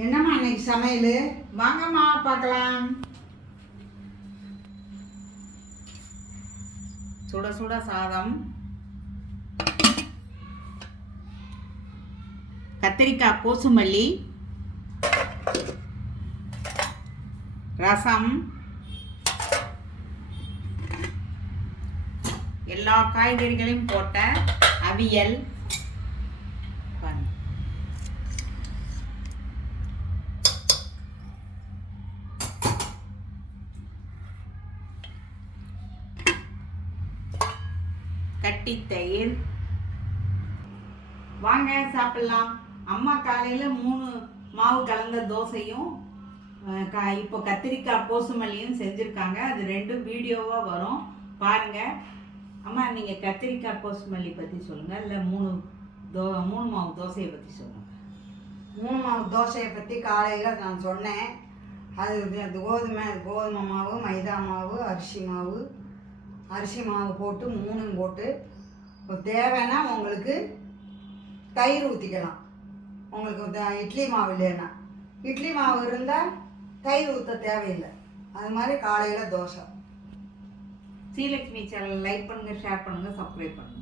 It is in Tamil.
என்னம்மா இன்னைக்கு சமையல்? வாங்கம்மா பார்க்கலாம். சுட சுட சாதம், கத்திரிக்காய் கோசுமல்லி, ரசம், எல்லா காய்கறிகளையும் போட்ட அவியல். கட்டி தயிர். வாங்க சாப்பிடலாம். அம்மா காலையில் 3 மாவு கலந்த தோசையும் இப்போ கத்திரிக்காய் கோசுமல்லியும் செஞ்சுருக்காங்க. அது 2 வீடியோவாக வரும், பாருங்கள். அம்மா, நீங்கள் கத்திரிக்காய் கோசுமல்லி பற்றி சொல்லுங்கள், இல்லை 3 மாவு தோசையை பற்றி சொல்லுங்கள். 3 மாவு தோசையை பற்றி காலையில் நான் சொன்னேன். அது கோதுமை மாவு, மைதா மாவு, அரிசி மாவு போட்டு 3 போட்டு தேவைன்னா உங்களுக்கு தயிர் ஊற்றிக்கலாம். உங்களுக்கு இட்லி மாவு இல்லைன்னா, இட்லி மாவு இருந்தால் தயிர் ஊற்ற தேவையில்லை. அது மாதிரி காலையில் தோசை. ஸ்ரீலக்ஷ்மி சேனல் லைக் பண்ணுங்கள், ஷேர் பண்ணுங்கள், சப்ஸ்கிரைப் பண்ணுங்கள்.